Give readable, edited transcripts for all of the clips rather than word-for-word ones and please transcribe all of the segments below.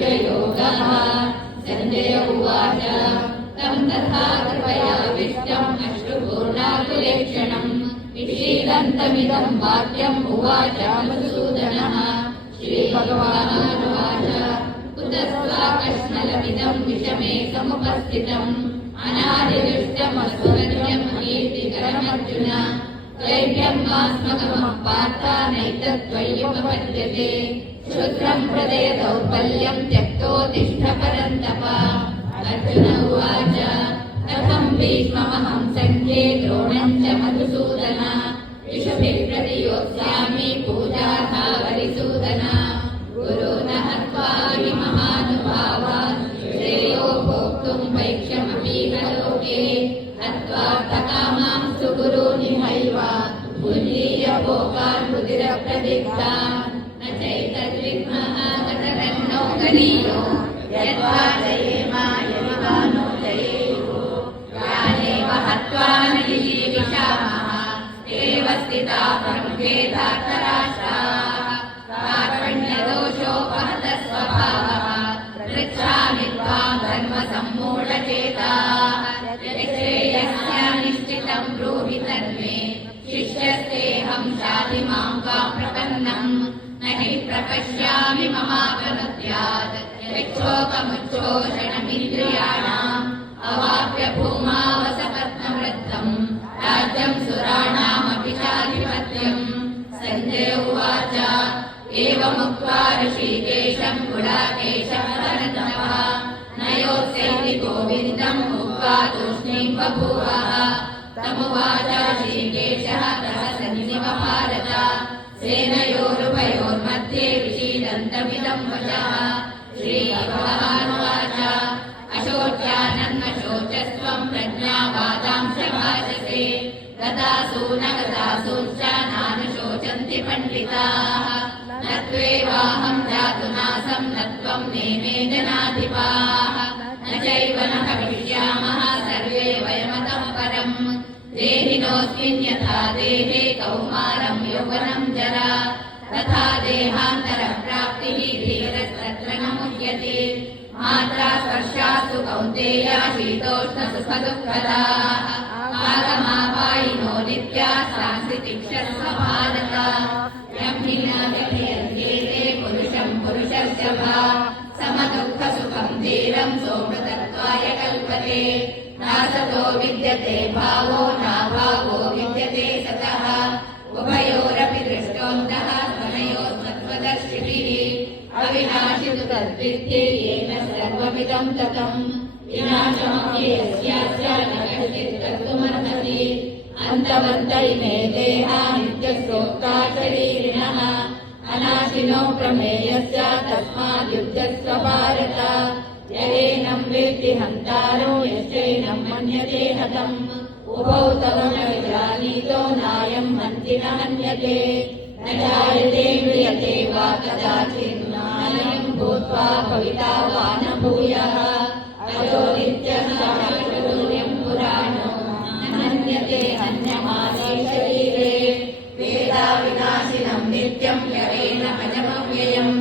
साङ्ख्ययोगः। सञ्जय उवाच तं तथा कृपयाविष्टम् अश्रुपूर्णाकुलेक्षणम् विषीदन्तमिदं वाक्यम् उवाच मधुसूदनः। श्रीभगवानुवाच कुतस्त्वाकश्मलमिदं विषमे समुपस्थितम् अनादिदृष्टमस्मर्यम् कीर्तिकरमर्जुन। दैव्यमास्मकमः पार्थ नैतत्त्वय्युपपद्यते। क्षुद्रम् हृदय दौर्बल्यम् त्यक्तोत्तिष्ठ परन्तप। अर्जुन उवाच कथं भीष्ममहं सङ्ख्ये द्रोणम् च मधुसूदन। इषुभिः प्रतियोत्स्यामि पूजार्हा वरिसूदन। गुरून् हत्वा हि महानुभावान् श्रेयो भोक्तुम् वैक्षमपीह लोके। हत्वार्थकामांस्तु गुरूनिहैव पुण्यीय भोगान् रुधिरप्रदिग्धान्। न चैतद्विद्मः कतरन्नो गरीयो यद्वा जयेम यदिवा नो जयेयुः। यानेव हत्वा न जिजीविषामः एव स्थिता प्रमुखे धार्तराष्ट्राः। कार्पण्यदोषोपहतः स्वभावः पृच्छामि त्वां धर्मसम्मूढचेताः। यच्छ्रेयस्यानिष्ठितं ब्रूहि तन्मे शिष्यस्तेऽहं शाधि मां त्वां प्रपन्नम्। न हि प्रपश्यामि ममापनुद्यात् यच्छोकमुच्छोषणमिन्द्रियाणाम्। अवाप्य भूमावसपत्नवृत्तम् राज्यं सुराणामपि चाधिपत्यम्। सञ्जय उवाच एवमुक्त्वा ऋषिकेशं गुडाकेशं परन्तपः न योत्स्यैति गोविन्दम् उक्त्वा तूष्णीं बभूवः। तमुवाच ऋषिकेशः सहसन्निव भारत सेनयोरुभयोर्मध्ये विषीदन्तमिदं वचः। श्रीभगवानुवाच अशोच्यानन्नशोचस्त्वं प्रज्ञावादांश्च भाषसे। गतासून गतासूश्च नानुशोचन्ति पण्डिताः। न त्वेवाहं जातुनासं न त्वं नेमे जनाधिपाः। न चैव न भविष्यामः सर्वे वयमतः परम्। देहिनोऽस्मिन् यथा देहे कौमारं यौवनं जरा तथा देहान्तरप्राप्तिः धीरस्तत्र न मुह्यते। मात्रा स्पर्शास्तु कौन्तेय शीतोष्णसुखदुःखदाः। आगमापायिनो नित्याः सांस्थितिक्षस्व भारत। यं हि न व्यथयन्त्येते पुरुषं पुरुषर्षभा समदुःखसुखं धीरं सोमृतत्वाय कल्पते। नासतो विद्यते भावो नाभावो विद्यते सतः। उभयोरपि दृष्टोऽन्तः त्वनयोस्तत्त्वदर्शिभिः। अविनाशि तु तद्विद्धि येन सर्वमिदं ततम्। विनाशमपि यस्यास्य न कश्चित् कर्तुमर्हति। अन्तवन्त इमे देहा नित्यस्योक्ता शरीरिणः। अनाशिनो प्रमेयस्य तस्माद्युध्यस्व भारत। यैनं वेत्ति हन्तारो यश्चैनं मन्यते हतम्। उभौ तव न विजानीतो नायं हन्ति न हन्यते। न जायते म्रियते वा कदाचिन्नायं भूत्वा भविता वा न भूयः। अजो नित्यः शाश्वतोऽयं पुराणो न हन्यते हन्यमाने शरीरे। वेदा विनाशिनं नित्यं यरेण भजमव्ययम्।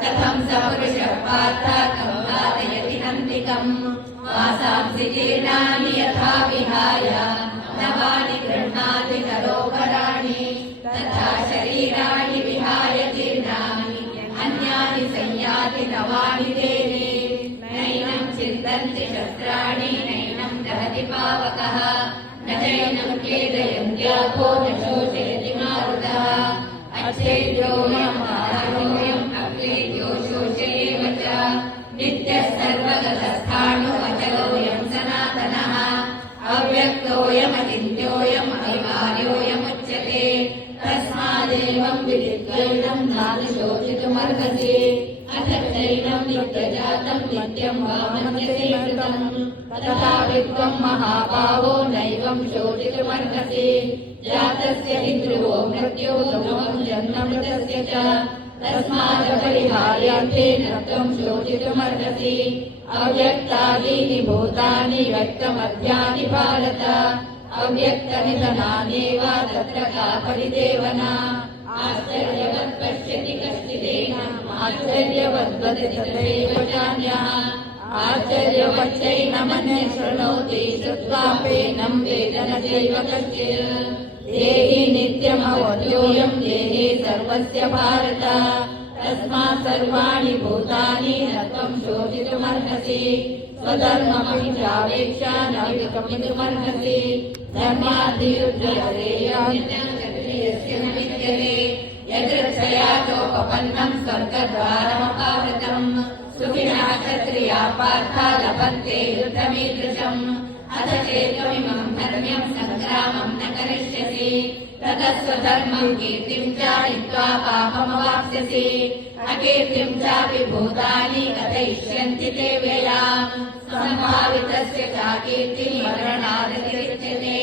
कथं स पुरुषः पार्थ तं घातयति हन्तिकम्। वासांसि जीर्णानि यथा विहाय नवानि गृह्णाति नरोपराणि। तथा शरीराणि विहाय जीर्णानि अन्यानि संयाति नवानि देहे। नैनं छिन्दन्ति शस्त्राणि नैनं दहति पावकः। न चैनं खेदयन्त्यापो न शोषयति मारुतः। अच्छेद्योऽयम् अक्लेद्यो शोषयेव च। नित्यः सर्वगतस्थाणुः अचलोऽयं सनातनः। अव्यक्तोऽयमचिन्त्योऽयम् अविकार्योऽयमुच्यते। तस्मादेवं विदित्वैनं नानुशोचितुमर्हसि। अथ चैनं नित्यजातं नित्यं वा मन्यसे कृतम्। तथापि त्वं महाभावो नैवं शोचितुमर्हसि। जातस्य हि ध्रुवो मृत्युः ध्रुवं जन्ममृतस्य च। तस्मादपरिहार्यार्थे न त्वं शोचितुमर्हसि। अव्यक्तादीनि भूतानि व्यक्तमध्यानि भारत। अव्यक्तनिधनानेव तत्र का परिदेवना। आश्चर्यवत् पश्यति कश्चिदेन आश्चर्यवद्वत् तथैव चान्यः आश्चर्यवच्चैन मन्ये शृणोति श्रुत्वाप्येनं वेद न चैव कश्चित् देहि नित्यमवध्योऽयं देहे सर्वस्य भारत तस्मात् सर्वाणि भूतानि न त्वं शोचितुमर्हसि स्वधर्ममभिचावेक्ष्य न विकम्पितुमर्हसि धर्माद्धियुज्यस्य न विद्यते यदृच्छया चोपपन्नं स्वर्गद्वारमपावृतम् सुखिनः क्षत्रियाः पार्थ लभन्ते युद्धमीदृशम् अथ चेत्त्वमिमं धर्म्यं संग्रामं न करिष्यसि ततः स्वधर्मं कीर्तिं च हित्वा पापमवाप्स्यसि अकीर्तिं चापि भूतानि कथयिष्यन्ति ते व्ययाम् सम्भावितस्य च कीर्तिः मरणादतिरिच्यते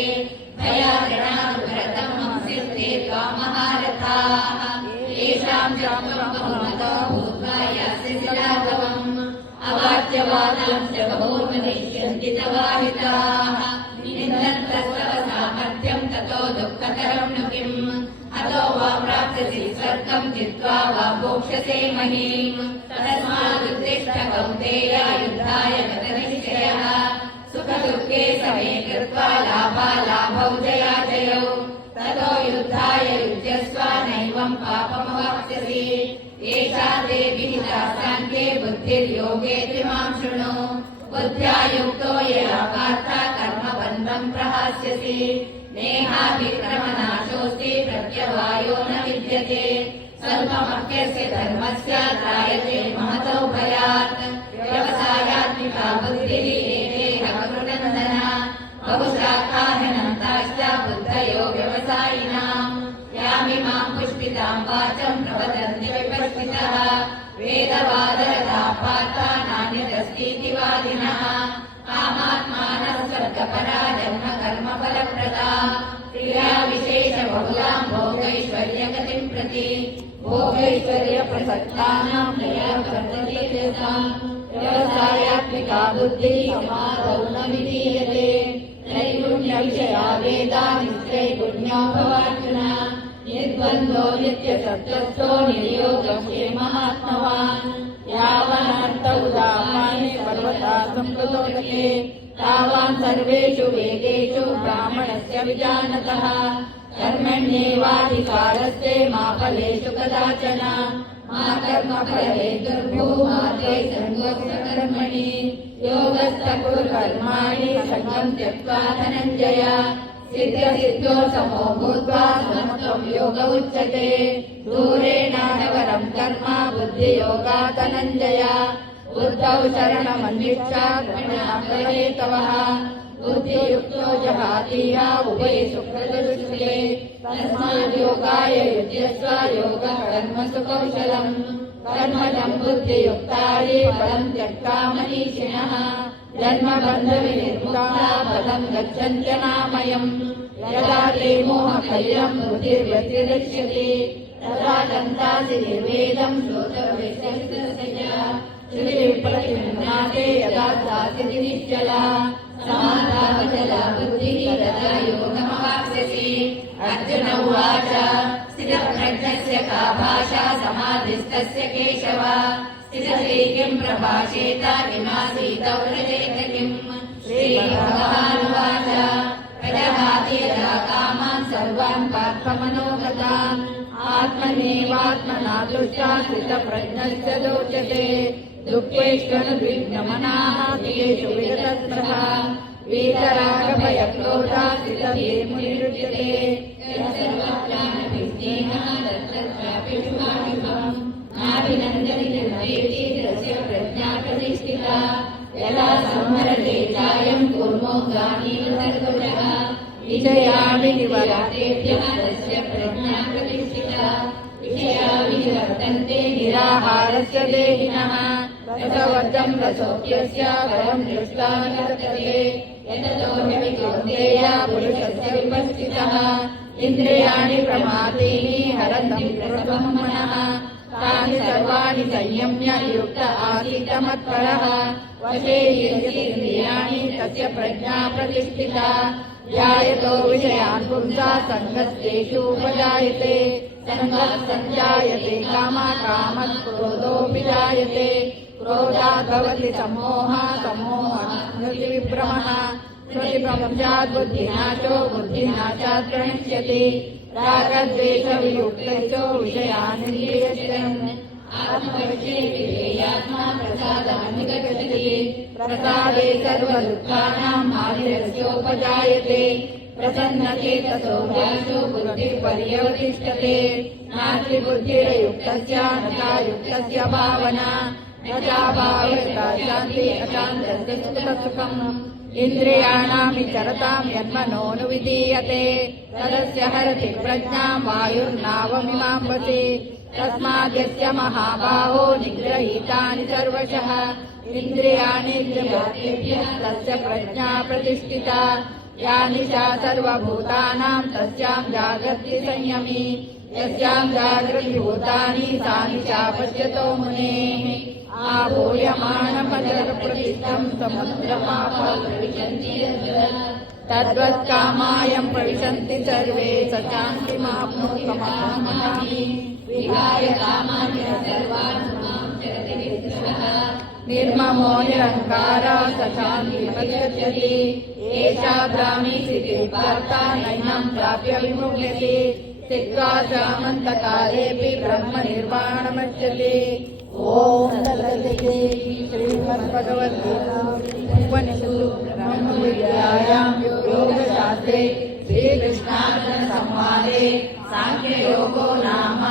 भयाद्रणाद्भरतं मंस्यन्ते त्वामहारथाः येषां च ब्रह्मतो भूत्वा यास्यसि लाघवम् अवाच्यवादं च बहुर्वदिष्यन्ति तवाहिताः निन्दन्तस्तव सामर्थ्यं ततो दुःखतरं नु किम् अतो वा प्राप्स्यसि स्वर्गं जित्वा वा भोक्ष्यसे महीम् तस्मादुत्तिष्ठ कौन्तेय युद्धाय गतनिश्चयः सुखदुःखे समे कृत्वा लाभालाभौ जयाजयौ ततो युद्धाय युज्यस्व नैवं पापमवाप्स्यसि एषा ते विहिता साङ्ख्ये बुद्धिर्योगे त्रिमां शृणु बुद्ध्या युक्तो यया पार्थ कर्मबन्धं प्रहास्यसि नेहाभिक्रमनाशोऽस्ति प्रत्यवायो न विद्यते स्वल्पमप्यस्य धर्मस्य त्रायते महतो भयात् व्यवसायात्मिका बुद्धिः एतेह गुरुनन्दन बहुशाखाहनन्ताश्च बुद्धयो व्यवसायिनाम् यामिमां पुष्पितां वाचं प्रवदन्ति विपश्चितः वेदवादरता पार्थ नान्यदस्तीति वादिनः कामात्मानः स्वर्गपरा जन्मकर्मफलप्रदा क्रिया विशेषबहुलां भोगैश्वर्यगतिं प्रति भोगैश्वर्यप्रसक्तानां क्रिया वर्तते तेषाम् व्यवसायात्मिका बुद्धिः समाधौ न विधीयते त्रैगुण्यविषया वेदा निस्त्रैगुण्यो भवार्जुन निर्द्वन्द्वो नित्यसत्त्वस्थो निर्योगक्षे महात्मवान् यावनर्थ उदामाने पर्वता सम्प्रतोदके तावान् सर्वेषु वेदेषु ब्राह्मणस्य विजानतः कर्मण्येवाधिकारस्ते मा फलेषु कदाचन मा कर्मफलहेतुर्भूः मा ते सङ्गस्य कर्मणि योगस्थ कुरु कर्माणि सङ्गं त्यक्त्वा धनञ्जय सिद्धसिद्धो समो भूत्वा समत्वं योग उच्यते दूरेणानवरं कर्म बुद्धियोगात् धनञ्जय बुद्धौ शरणमन्विष्य कर्मणाफलहेतवः बुद्धियुक्तो जहातीह उभये सुकृतदुष्कृते तस्माद् योगाय युज्यस्व योगः कर्मसु कौशलम् कर्मजं बुद्धियुक्ताये फलं त्यक्त्वा मनीषिणः जन्मबन्धविनिर्मुक्ताः पदं गच्छन्त्यनामयम् यदा ते मोहकल्यं बुद्धिर्व्यतिरिच्यते तदा गन्तासि निर्वेदं श्रोतव्यस्य श्रुतिप्रतिम्नाते यदा सासि निश्चला समाधावचला बुद्धिः तदा योगमवाप्स्यसि अर्जुन उवाच स्थितप्रज्ञस्य का भाषा समाधिस्तस्य केशव स्थितसे किं प्रभाषेत किमासीतौ व्रजेत किम् श्रीभगवानुवाच प्रजहाति यदा कामान् सर्वान् पार्थमनोगतान् आत्मनेवात्मना तुष्टा स्थितप्रज्ञस्य दोच्यते दुःखेष्वनुद्विग्नमनाः प्रियेषु विगतस्पृहा वीतरागभयक्रोधा स्थितये मुनिरुच्यते नाभिनन्दति प्रज्ञा प्रतिष्ठिता यदा संहरते चायं कूर्मो गानीवसर्गुजः विजया विनिवर्तेभ्यः तस्य प्रज्ञा प्रतिष्ठिता विषया विनिवर्तन्ते निराहारस्य देहिनः रसवर्जं रसोऽप्यस्य वरं दृष्ट्वा निवर्तते यततो ह्यविकौन्तेय पुरुषस्य विपस्थितः इन्द्रियाणि प्रमादीनि हरन्तं पुरुषं मनः तानि सर्वाणि संयम्य युक्त आसीत् मत्परः वशे यस्येन्द्रियाणि तस्य प्रज्ञा प्रतिष्ठिता ध्यायतो विषयान् पुंसा सङ्गस्तेषु उपजायते संगः संजायते कामः कामः क्रोधोऽपि जायते क्रोधात् भवति सम्मोहः सम्मोहात् स्मृतिविभ्रमः स्मृतिभ्रंशात् बुद्धिनाशो बुद्धिनाशात् प्रणश्यति रागद्वेषवियुक्तैश्चो विषयानिन्द्रियश्च आत्मवशे विधेयात्मा प्रसादान्निगच्छति प्रसादे सर्वदुःखानां हानिरस्योपजायते प्रसन्नचेतसो व्यासो बुद्धिपर्यवतिष्ठते नास्ति बुद्धिरयुक्तस्य न चायुक्तस्य भावना न चाभावयता शान्ति अशान्तस्य सुखम् इन्द्रियाणां विचरतां यन्मनोनुविधीयते तदस्य हरति प्रज्ञां वायुर्नावमिमां वसे तस्माद्यस्य महाबाहो निग्रहीतानि सर्वशः इन्द्रियाणि निग्रह्येभ्यः तस्य प्रज्ञा प्रतिष्ठिता या निशा सर्वभूतानां तस्यां जागर्ति संयमी यस्यां जागृति भूतानि सा निशा पश्यतो मुनेः आभूयमानमजरप्रतिष्ठं समुद्रपापं प्रविशन्ति तद्वत्कामायं प्रविशन्ति सर्वे स शान्तिमाप्नोतमहमि विहाय कामान् सर्वान् मां चरति विद्रवः निर्ममो निरङ्कारः स शान्तिमधिगच्छति एषा ब्राह्मी स्थितिर्वार्ता नैनं प्राप्य विमुह्यते स्थित्वा सामन्तकालेऽपि ब्रह्मनिर्वाणमश्यते ओम तत्सदिति श्रीमद्भगवद्गीता उपनिषदु ब्रह्मविद्यायां योगशास्त्रे श्रीकृष्णार्जुनसंवादे सांख्ययोगो नाम